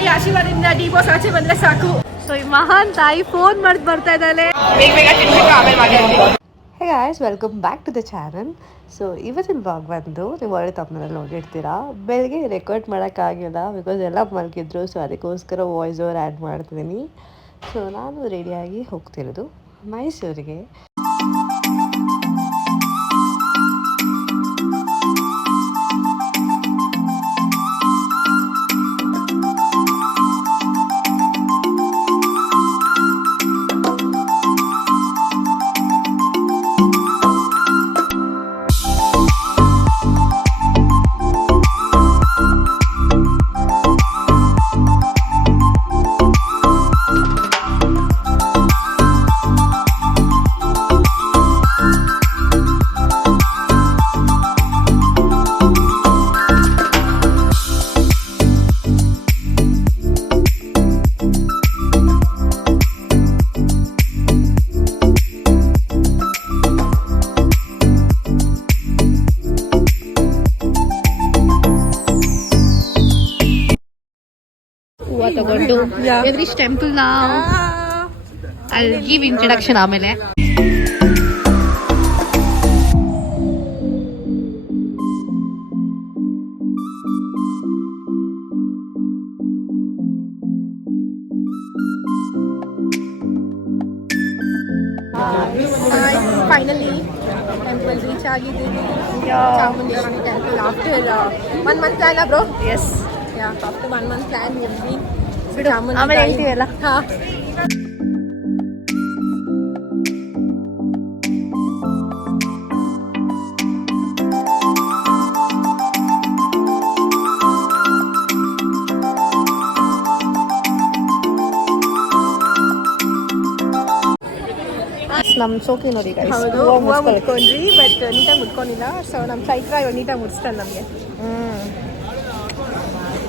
ತಾಯಿ ಆಶೀರ್ವಾದದಿಂದ D boss ಆಚೆ ಬಂದ್ರೆ ಸಾಕು. ಸೊ ಈ ಮಹಾನ್ ತಾಯಿ ಫೋನ್ ಮಾಡಿ ಬರ್ತಾ ಇದ್ದಾಳೆ. ಬೇಗ ಬೇಗ ತಿನ್ಬೇಕು, ಆಮೇಲೆ ಮಾತಾಡ್ತೀನಿ. Hey guys, welcome back to the channel. So ಇವತ್ತಿನ ಬ್ಲಾಗ್ ಬಂದು ನೀವು ಒಳ್ಳೆ ತಪ್ಪನಲ್ಲಿ ನೋಡಿರ್ತೀರಾ. ಬೆಳಗ್ಗೆ ರೆಕಾರ್ಡ್ ಮಾಡೋಕ್ಕಾಗಿಲ್ಲ ಬಿಕಾಸ್ ಎಲ್ಲ ಮಲಗಿದ್ರು. ಸೊ ಅದಕ್ಕೋಸ್ಕರ ವಾಯ್ಸ್ ಓವರ್ ಆ್ಯಡ್ ಮಾಡ್ತಿದ್ದೀನಿ. ಸೊ ನಾನು ರೆಡಿಯಾಗಿ ಹೋಗ್ತಿರೋದು ಮೈಸೂರಿಗೆ. ತಗೊಂಡು ಎವ್ರಿ ಟೆಂಪಲ್ ನ I'll give introduction ಆಮೇಲೆ. ಫೈನಲಿ ಟೆಂಪಲ್ ರೀಚ್ ಆಗಿದ್ದೀವಿ. Chamundeshwari temple after 1 month plan bro. Yes, after 1 month plan ಇದ್ವಿ. ಆಮೇಲೆ ಹೇಳ್ತೀವಲ್ಲ. ನಮ್ಮ ಸೋಕಿ ನೋಡಿ ಗೈಸ್. ಹೂವು ಮುಟ್ಕೊಂಡ್ರಿ, ಬಟ್ ನೀಟಾಗಿ ಮುಟ್ಕೊಂಡಿಲ್ಲ. ಸೊ ನಮ್ಮ ಚೈತ್ರ ಇವಾಗ ನೀಟಾಗಿ ಮುಟ್ಸ್ತಾನೆ ನಮಗೆ.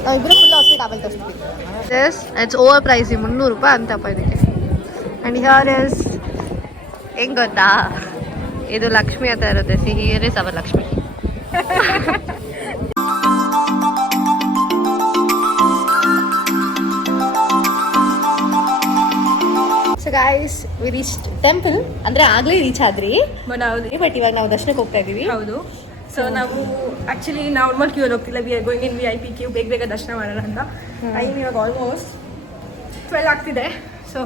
ನಾವಿಬ್ಬರು ಫುಲ್ ಔಟ್ಫಿಟ್ ಆಮೇಲೆ ತರಿಸ್ತೀವಿ. Yes, it's over price. 300 ರೂಪಾಯಿ ಅಂತಪ್ಪ ಇದಕ್ಕೆ. ಆ್ಯಂಡ್ ಹಿಯರ್ ಇಸ್ ಹೆಂಗೆ ಗೊತ್ತಾ, ಇದು ಲಕ್ಷ್ಮಿ ಅಂತ ಇರುತ್ತೆ. See here is our Lakshmi. So guys, V reached temple. ಅಂದರೆ ಆಗಲೇ ರೀಚ್ ಆದ್ರಿ ಬಟ್ ಇವಾಗ ನಾವು ದರ್ಶನಕ್ಕೆ ಹೋಗ್ತಾ ಇದ್ದೀವಿ. ಹೌದು. ಸೊ ನಾವು ಆ್ಯಕ್ಚುಲಿ ನಾರ್ಮಲ್ ಕ್ಯೂಲ್ಲಿ ಹೋಗ್ತಿಲ್ಲ. We are going in VIP queue. ಬೇಗ ಬೇಗ ದರ್ಶನ ಮಾಡೋಣ ಅಂತ. ಟೈಮ್ ಇವಾಗ ಆಲ್ಮೋಸ್ಟ್ 12 ಆಗ್ತಿದೆ. ಸೊ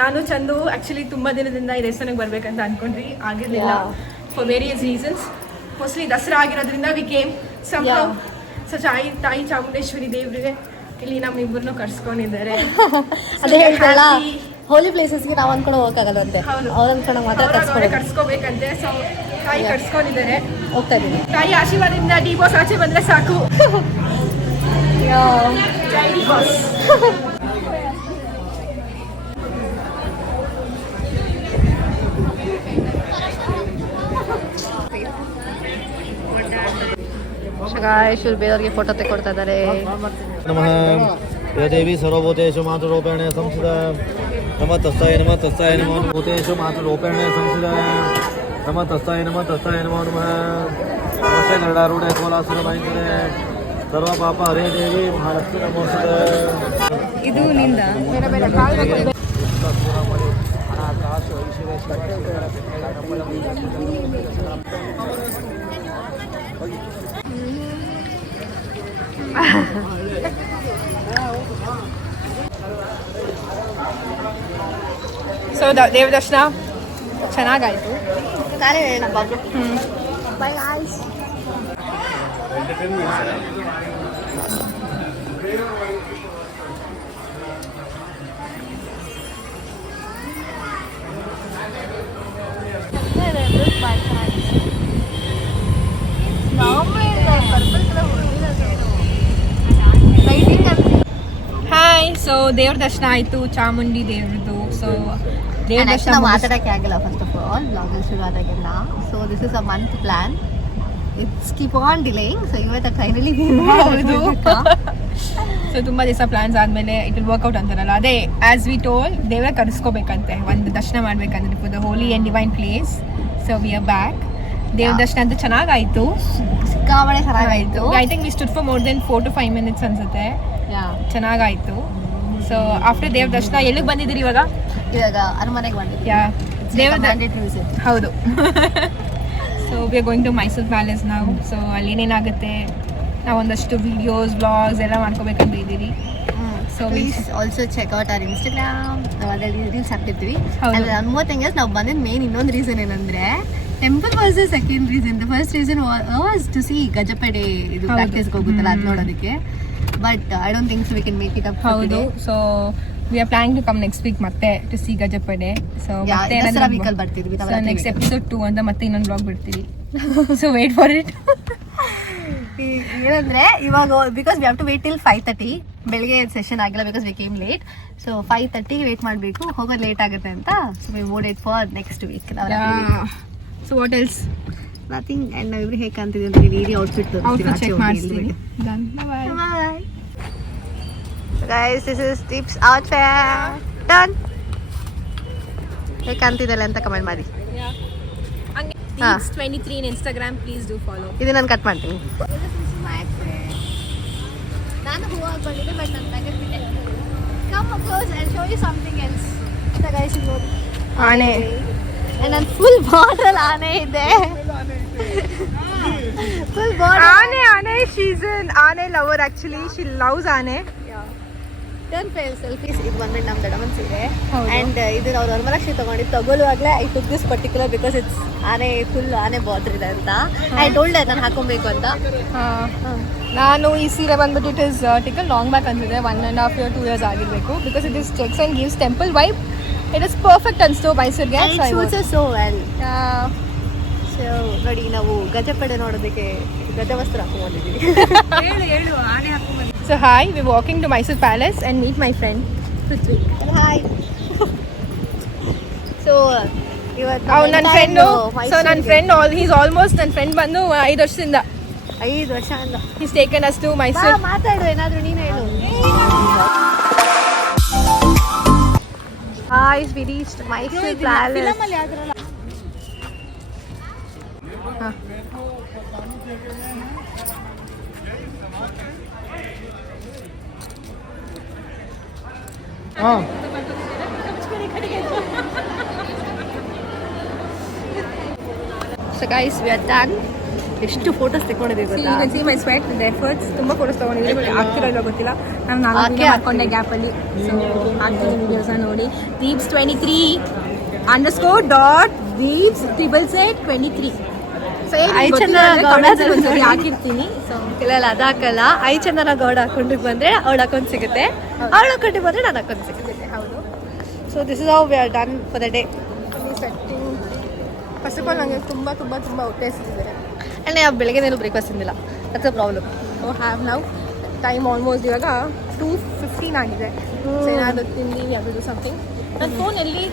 ನಾನು ಚಂದು ಆ್ಯಕ್ಚುಲಿ ತುಂಬ ದಿನದಿಂದ ಈ ದೇವಸ್ಥಾನಕ್ಕೆ ಬರಬೇಕಂತ ಅಂದ್ಕೊಂಡ್ರಿ, ಆಗಿರಲಿಲ್ಲ for various reasons. Mostly Dasara ಆಗಿರೋದ್ರಿಂದ ವಿ ಕೇಮ್ ಸಮ್. ಸೊ ತಾಯಿ ಚಾಮುಂಡೇಶ್ವರಿ ದೇವ್ರಿಗೆ ಇಲ್ಲಿ ನಮ್ಮಿಬ್ಬರನ್ನು ಕರ್ಸ್ಕೊಂಡಿದ್ದಾರೆ. ಅದೇ ಹೇಳ್ತಾರಲ್ಲ, ಹೋಲಿ ಪ್ಲೇಸಸ್ಗೆ ನಾವು ಅಂದ್ಕೊಂಡು ಹೋಗಕ್ಕಾಗಲ್ಲಂತೆ. ಅವ್ರ ಅಂದ್ಕೊಂಡು ಮಾತ್ರ ಕರ್ಸ್ಕೋಬೇಕಂತೆ. ಸೊ ತಾಯಿ ಕರ್ಸ್ಕೊಂಡಿದ್ದಾರೆ, ಹೋಗ್ತಾ ಇದ್ದೀವಿ. ತಾಯಿ ಆಶೀರ್ವಾದದಿಂದ ಡಿ ಬಾಸ್ ಆಚೆ ಬಂದ್ರೆ ಸಾಕು. ಜೈ ಡಿ ಬಾಸ್. ಶಗಾಯೇಶ್ವರ್ ಬೇರೆಯವ್ರಿಗೆ ಫೋಟೋ ತೆಕ್ಕೊಡ್ತಾ ಇದ್ದಾರೆ. ನಮಃ ದೇವಿ ಸರ್ವಭೂತೇಷು ಮಾತೃರೂಪೇಣ ಸಂಸ್ಥಿತ. ನಮಃ ತಸ್ಸಾಯ ನಮಃ ತಸ್ಸಾಯ ನಮೋ ಭೂತೇಷು ಮಾತೃರೂಪೇಣ ಸಂಸ್ಥಿತ. ನಮಃ ತಸ್ಸಾಯ ನಮಃ ತಸ್ಸಾಯ ನಮೋ ನಮಃ. ನಮಸ್ತೆ ಗರುಡಾರೂಢ ಕೋಲಾಸುರ ಭಯಂಕರೆ ಸರ್ವ ಪಾಪ ಹರೇ ದೇವಿ ಮಹಾಲಕ್ಷ್ಮಿ ನಮೋಸ್ತುತೆ. ಇದು ನಿಂದ ಸೊ ದೇವ ದರ್ಶನ ಚೆನ್ನಾಗಾಯ್ತು. ನಾನೇ ಹೇಳೋಣ Babu. By guys. Hi. So ದೇವ್ರ ದರ್ಶನ ಆಯಿತು, ಚಾಮುಂಡಿ ದೇವ್ರದ್ದು. ಸೊ ದೇವ್ರ ದರ್ಶನ ಮಾತಾಡೋಕ್ಕೆ ಆಗಿಲ್ಲ ಫಸ್ಟ್ ಆಫ್ ಆಲ್ ಬ್ಲಾಗ್ ಶುರು ಆದಾಗೆಲ್ಲ. So this is a month plan. It's keep on delaying. So ಇವತ್ತು ಫೈನಲಿ ಹೌದು. ಸೊ ತುಂಬ ದಿವಸ ಪ್ಲಾನ್ಸ್ ಆದಮೇಲೆ ಇಟ್ ವಿಲ್ ವರ್ಕ್ಔಟ್ ಅಂತಾರಲ್ಲ, ಅದೇ ಆಸ್ ವಿ ಟೋಲ್ ದೇವ್ರ ಕರೆಸ್ಕೋಬೇಕಂತೆ, ಒಂದು ದರ್ಶನ ಮಾಡ್ಬೇಕಂದ್ರೆ for the holy and divine place. So we are back. ದೇವ್ರ ದರ್ಶನ ಅಂತೂ ಚೆನ್ನಾಗಾಯ್ತು, ಸಿಕ್ಕಾಬಳೆ ಚೆನ್ನಾಗಾಯ್ತು. I think we stood for more than 4 to 5 minutes ಅನ್ಸುತ್ತೆ. ಚೆನ್ನಾಗಾಯ್ತು. ಸೊ ಆಫ್ಟರ್ ದೇವ್ರ ದರ್ಶನ ಎಲ್ಲಿಗೆ ಬಂದಿದ್ದೀರಿ ಇವಾಗ? ಅರಮನೆಗೆ ಬಂದಿದ್ದೀವಿ. ಯಾ ದೇವ್ರ ಹೌದು. So we are going to Mysuru palace ನಾವು. ಸೊ ಅಲ್ಲಿ ಏನೇನಾಗುತ್ತೆ ನಾವು ಒಂದಷ್ಟು ವಿಡಿಯೋಸ್ ಬ್ಲಾಗ್ಸ್ ಎಲ್ಲ ಮಾಡ್ಕೋಬೇಕಂತ ಇದ್ದೀವಿ. So please also check out our Instagram. ನಾವು ಅದರಲ್ಲಿ ರೀಲ್ಸ್ ಹಾಕ್ತಿರ್ತೀವಿ. ಹೌದು. ಒನ್ ಮೋರ್ ಥಿಂಗ್ ಇಸ್ ನಾವು ಬಂದಿದ್ದ ಮೇನ್ ಇನ್ನೊಂದು ರೀಸನ್ ಏನಂದ್ರೆ temple was the second reason. The first reason was to see ಗಜಪಡೆ ಇದು ಪ್ರಾಕ್ಟೀಸ್ಗೆ ಹೋಗುತ್ತಲ್ಲ ಅದು ನೋಡೋದಕ್ಕೆ. But I don't think so we can make it up. ಹೌದು. So we are planning to come next week ಮತ್ತೆ ಟು ಸಿ ಗಜಪಡೆ. So ಮತ್ತೆ ವೀಕಲ್ ಬರ್ತಿದ್ವಿ. ನೆಕ್ಸ್ಟ್ ಎಪಿಸೋಡ್ 2 ಅಂತ ಮತ್ತೆ ಇನ್ನೊಂದು ಬ್ಲಾಗ್ ಬಿಡ್ತೀವಿ. So wait for it. ಏನಂದ್ರೆ ಇವಾಗ because we have to wait till 5:30. ಬೆಳಿಗ್ಗೆ ಸೆಷನ್ ಆಗಿಲ್ಲ because we came late. So 5:30 wait ಮಾಡಬೇಕು. ಹೋಗೋದು ಲೇಟ್ ಆಗುತ್ತೆ ಅಂತ. So we vote it for next week. So what else? Nothing. And ನಾವಿಬ್ರು ಹೇಗೆ ಕಾಣ್ತಿದ್ವಿ ಅಂತ ನೀವು ಔಟ್ಫಿಟ್ ಚೆಕ್ ಮಾಡ್ತೀವಿ. Bye. So guys, this is Deep's outfit. Done. ಹೇಗೆ ಕಾಣ್ತಿದ್ದಲ್ಲ ಅಂತ ಕಮೆಂಟ್ ಮಾಡಿ. Deeps 23 in Instagram, please do follow. ಇದು ನಾನು ಕಟ್ ಮಾಡ್ತೀನಿ. ನಾನು ಹೂವು ಹಾಕೊಂಡಿದ್ದೆ ಬಟ್ ನನ್ನ ತೆಗೆದ್ಬಿಟ್ಟೆ. Come close and show you something else. ಅಂತ ಗೈಸ್ ನೋಡಿ. ಆನೆ. ಅಂಡ್ ನನ್ನ ಫುಲ್ ಬಾಟಲ್ ಆನೆ ಇದೆ. ಫುಲ್ ಬಾಟಲ್ ಆನೆ. She's an ಆನೆ lover actually. She loves ಆನೆ. Turn fail selfies. ಇದು ಬಂದ್ಬಿಟ್ಟು ನಮ್ಮ ದೊಡ್ಡಮ್ಮನ ಸೀರೆ. ಹೌದು. ಆ್ಯಂಡ್ ಇದು ನಾವು ವರಮಹಾಲಕ್ಷ್ಮಿ ತಗೊಂಡಿದ್ದು. ತಗೊಳ್ಳುವಾಗಲೇ I took this particular because it's ಆನೆ ಫುಲ್ ಆನೆ ಬಾರ್ಡರ್ ಇದೆ ಅಂತ. ಐ ಟೋಲ್ಡ್ ನಾನು ಹಾಕೊಬೇಕು ಅಂತ. ನಾನು ಈ ಸೀರೆ ಬಂದ್ಬಿಟ್ಟು it is tickle long back ಅಂತಿದೆ. 1.5 year 2 years ಆಗಿರಬೇಕು because it is checks and gives temple vibe. It is perfect ಅನಿಸ್ತು ಮೈಸೂರಿಗೆ. And it suits us so well. So ನೋಡಿ ನಾವು ಗಜಪಡೆ ನೋಡೋದಕ್ಕೆ ಗಜವಸ್ತ್ರ ಹಾಕೊಂಡಿದ್ದೀವಿ. So hi, we walking to Mysuru palace and meet my friend Prithvi. Hi. So ಇವತ್ತು ನನ್ನ ಫ್ರೆಂಡು. ಸೊ ನನ್ನ ಫ್ರೆಂಡ್ ಹೀಸ್ ಆಲ್ಮೋಸ್ಟ್ ನನ್ನ ಫ್ರೆಂಡ್ ಬಂದು 5 ವರ್ಷದಿಂದ. 5 ವರ್ಷ ಅಂದ. He's taken us to Mysuru. ಮಾತಾಡು ಏನಾದ್ರು ನೀನು ಹೇಳು. Guys, we reached Mysore Palace. So guys we are done. ಎಷ್ಟು ಫೋಟೋಸ್ ತಗೊಂಡಿದ್ದೀವಿ You ಗೊತ್ತಾ? can see my sweat, the efforts. ತುಂಬ ಫೋಟೋಸ್ ತೊಗೊಂಡಿದ್ದೀವಿ ಬಟ್ ಆಗ್ತಿರೋ ಇಲ್ಲ ಗೊತ್ತಿಲ್ಲ. ನಾನು 4 ದಿನ ಮಾಡ್ಕೊಂಡೆ ಗ್ಯಾಪಲ್ಲಿ. ಸೊ ಹಾಕ್ತೀನಿ ವಿಡಿಯೋಸ್ನ ನೋಡಿ. Deeps 23 _Deeps77723. ಸೊ ಒಂದ್ಸರಿ ಹಾಕಿರ್ತೀನಿ. ಸೊ ಇಲ್ಲ ಅದಾಕಲ್ಲ. ಐ ಚಂದನ ಗೌಡ ಅಕೌಂಟಿಗೆ ಬಂದರೆ ಅವಳ ಅಕೌಂಟ್ ಸಿಗುತ್ತೆ. ಅವಳ ಅಕೌಂಟಿಗೆ ಬಂದರೆ ನನ್ನ ಅಕೌಂಟ್ ಸಿಗುತ್ತೆ. ಹೌದು. So this is how we are done for the day. Setting first of all ನನಗೆ ತುಂಬ ಹೊಟ್ಟೆ ಹಸಿದಿದೆ. ಆ್ಯಂಡ್ ನಾವು ಬೆಳಗ್ಗೆನೇನು ಬ್ರೇಕ್ಫಾಸ್ಟ್ ತಿಂದಿಲ್ಲ. That's a problem. So have now time almost ಇವಾಗ 2:15 ಆಗಿದೆ. ಸೊ ಏನಾದರೂ ತಿಂದು ಯಾವುದು ಸಮಥಿಂಗ್. ನನ್ನ ಫೋನ್ ಎಲ್ಲಿ?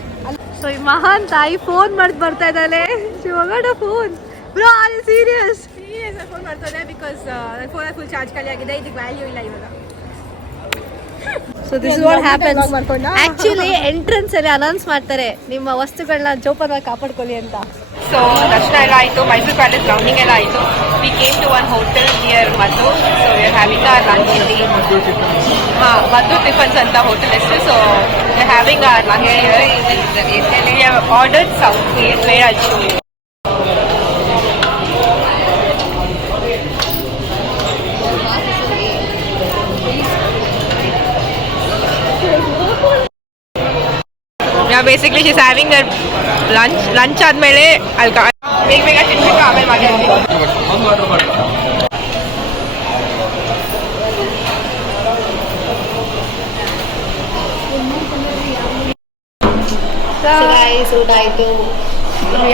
ಸೊ ಈ ಮಹಾನ್ ತಾಯಿ ಫೋನ್ ಮಾಡಿ ಬರ್ತಾ ಇದ್ದಾಳೆ. Shivagada phone. Bro are you serious? Phone ಮಾಡ್ತಾರೆ ಬಿಕಾಸ್ ನನ್ನ ಫೋನಲ್ಲಿ ಫುಲ್ ಚಾರ್ಜ್ ಖಾಲಿ ಆಗಿದೆ. ಇದಕ್ಕೆ ವ್ಯಾಲ್ಯೂ ಇಲ್ಲ ಇವಾಗ. So this is what happens. ಮಾಡ್ಕೊಂಡ ಆಕ್ಚುಲಿ ಎಂಟ್ರೆನ್ಸ್ ಅಲ್ಲಿ ಅನೌನ್ಸ್ ಮಾಡ್ತಾರೆ ನಿಮ್ಮ ವಸ್ತುಗಳನ್ನ ಜೋಪಾನ ಕಾಪಾಡ್ಕೊಳ್ಳಿ ಅಂತ. ಸೊ ದರ್ಶನ ಎಲ್ಲ ಆಯಿತು. ಮೈಸೂರು ಪ್ಯಾಲೇಸ್ ಗ್ರೌಂಡಿಂಗ್ ಎಲ್ಲ ಆಯಿತು. We came to one hotel near Maddu. So we are having our lunch ಇಲ್ಲಿ. ಮದ್ದು ಟಿಫನ್ಸ್ ಅಂತ ಹೋಟೆಲ್ ಹೆಸರು. So we are having our lunch here. We have ordered south food where I show you. Basically she's having their lunch ಆದಮೇಲೆ ಅಲ್ಲಿ ಬೇಗ ತಿನ್ಬಿಟ್ಟು ಆಮೇಲೆ ಮಾತಾಡ್ತೀನಿ. ಊಟ ಆಯಿತು.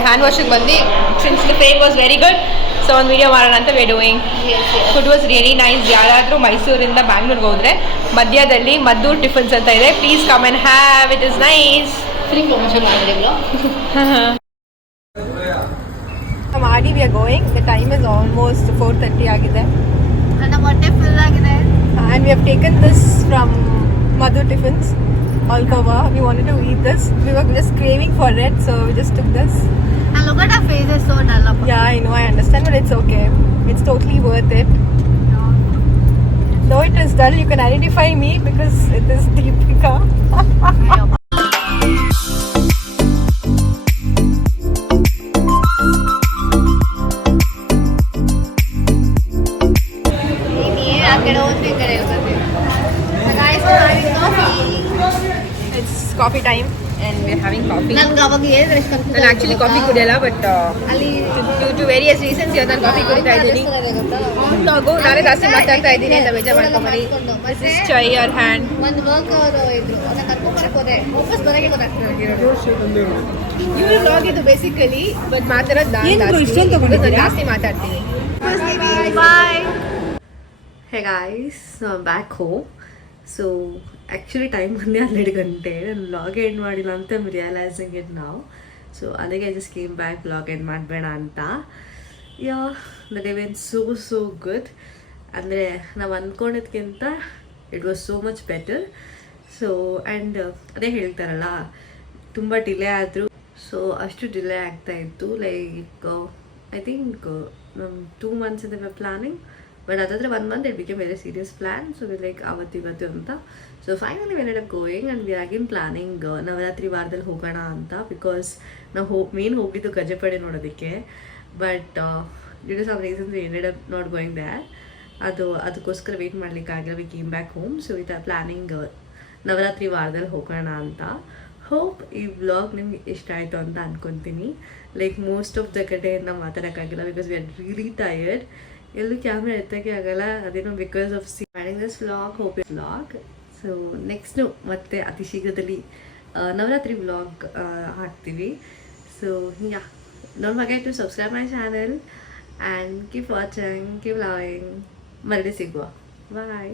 ಹ್ಯಾಂಡ್ ವಾಶಿಗೆ ಬಂದು since the pain was very good. So ಒಂದು ವಿಡಿಯೋ ಮಾಡೋಣ ಅಂತ we doing. Food was really nice. ಯಾರಾದರೂ ಮೈಸೂರಿಂದ ಬ್ಯಾಂಗ್ಳೂರ್ಗೆ ಹೋದರೆ ಮಧ್ಯದಲ್ಲಿ ಮದ್ದು ಟಿಫನ್ಸ್ ಅಂತ ಇದೆ. Please come and have it is nice. Free promotion ಮಾಡಿದ್ರು. ಮಾಡಿ V are going. The time is almost 4:30 ಆಗಿದೆ. ನನ್ನ ಹೊಟ್ಟೆ ಫುಲ್ ಆಗಿದೆ. And we have taken this from Madhu Tiffins, Alcova. We wanted to eat this. We were just craving for it, so we just took this. And look at her face, is so dull. Yeah, I know, I understand, but it's okay. It's totally worth it. Though it is dull, you can identify me because it is Deepika. It's coffee time and we're having coffee. ನಾನು actually coffee ಕುಡಿಯಲ್ಲ but due to various reasons ಇವತ್ತು ನಾನು coffee ಕುಡಿತಾ ಇದ್ದೀನಿ. ನಾವು ನಾನೇ ಜಾಸ್ತಿ ಮಾತಾಡ್ತಾ ಇದ್ದೀನಿ ಅಂತ ಬೇಜಾರು ಮಾಡ್ಕೊಂಬರಿ. This is chai our hand. ಒಂದು ವರ್ಕ್ ಅವರು ಇದ್ರು ಅದನ್ನ ಕರ್ಕೊಂಡ್ಬರಕ್ಕೆ ಹೋದೆ, ವಾಪಸ್ ಬರೋಕ್ಕೆ ಗೊತ್ತಾಗ್ತದೆ. ಇವ್ರ ವ್ಲಾಗ್ ಇದು ಬೇಸಿಕಲಿ ಬಟ್ ಮಾತಾಡೋದು ನಾನು ಜಾಸ್ತಿ ಮಾತಾಡ್ತೀನಿ. Bye. Hey guys, back home. So actually time ಬಂದೆ 12 ಗಂಟೆ. ನಾನು ವ್ಲಾಗ್ ಎಂಡ್ ಮಾಡಿಲ್ಲ ಅಂತ ರಿಯಲೈಸಿಂಗ್ ಇಟ್ ನಾವು. ಸೊ ಅದಕ್ಕೆ I just came back vlog end ಮಾಡಬೇಡ ಅಂತ. Yeah the day when so good. ಅಂದರೆ ನಾವು ಅಂದ್ಕೊಂಡಿದ್ಕಿಂತ it was so much better. So and ಅದೇ ಹೇಳ್ತಾರಲ್ಲ, ತುಂಬ ಡಿಲೇ ಆದರೂ ಸೊ ಅಷ್ಟು ಡಿಲೇ ಆಗ್ತಾಯಿತ್ತು. ಲೈಕ್ ಐ ಥಿಂಕ್ ನಮ್ಮ 2 months ಇಂದ ಪ್ಲಾನಿಂಗ್, ಬಟ್ ಅದಾದರೆ 1 month it became very serious plan. So we like ಅವತ್ತು ಅಂತ. So finally we ended up going and we again planning Navaratri ವಾರದಲ್ಲಿ ಹೋಗೋಣ ಅಂತ. ಬಿಕಾಸ್ ನಾವು ಮೇನ್ ಹೋಗಿದ್ದು ಗಜಪಡೆ ನೋಡೋದಕ್ಕೆ, but due to some reasons we ended up not going there. ಅದಕ್ಕೋಸ್ಕರ ವೆಯ್ಟ್ ಮಾಡಲಿಕ್ಕಾಗಿಲ್ಲ. We came back home. So with planning Navaratri ವಾರದಲ್ಲಿ ಹೋಗೋಣ ಅಂತ. ಹೋಪ್ ಈ ವ್ಲಾಗ್ ನಿಮ್ಗೆ ಇಷ್ಟ ಆಯಿತು ಅಂತ ಅಂದ್ಕೊತೀನಿ. ಲೈಕ್ ಮೋಸ್ಟ್ ಆಫ್ ದ ಕಡೆಯಿಂದ ಮಾತಾಡೋಕ್ಕಾಗಿಲ್ಲ because we are really tired. ಎಲ್ಲೂ ಕ್ಯಾಮ್ರಾ ಎತ್ತಕ್ಕೆ ಆಗಲ್ಲ, ಅದೇನೋ ಬಿಕಾಸ್ ಆಫ್ ಮಾಡಿಂಗ್ this vlog. Hope vlog. So next ಮತ್ತೆ ಅತಿ ಶೀಘ್ರದಲ್ಲಿ ನವರಾತ್ರಿ ವ್ಲಾಗ್ ಹಾಕ್ತೀವಿ. So yeah, don't forget to subscribe my channel and keep watching, keep loving. ಮರಳಿ ಸಿಗುವ. ಬಾಯ್.